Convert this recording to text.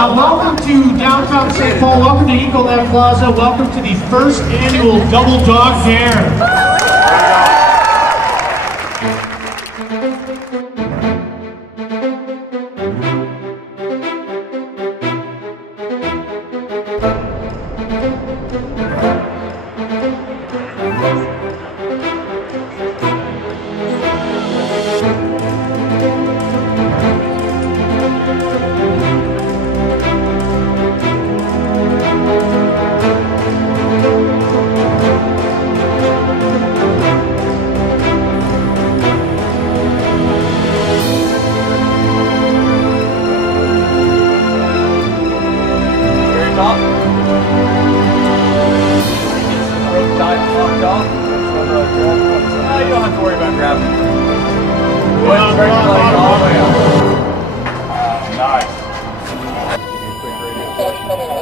Welcome to downtown St. Paul, welcome to Ecolab Plaza, welcome to the first annual Double Dog Dare. Top. Rope tight, locked off. You don't have to worry about grabbing it. Go ahead and turn your leg all the way up. Nice. Give me a quick radio session.